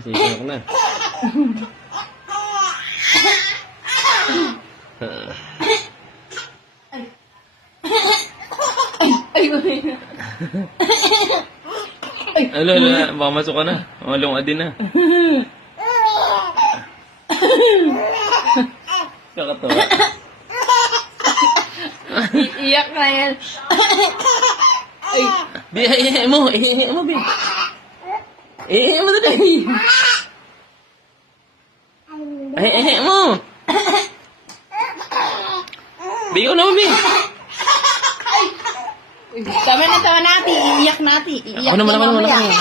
Sisok na. Ala, baka masok ka na. Malunga din na. Kakatawa. Iyak na yan. Ay, Bi, ihi mo, Bi. Ihi mo dali. Ihi mo. Bi, ikaw naman, Bi. Tama na natin. Iiyak natin. Iiyak Ako naman.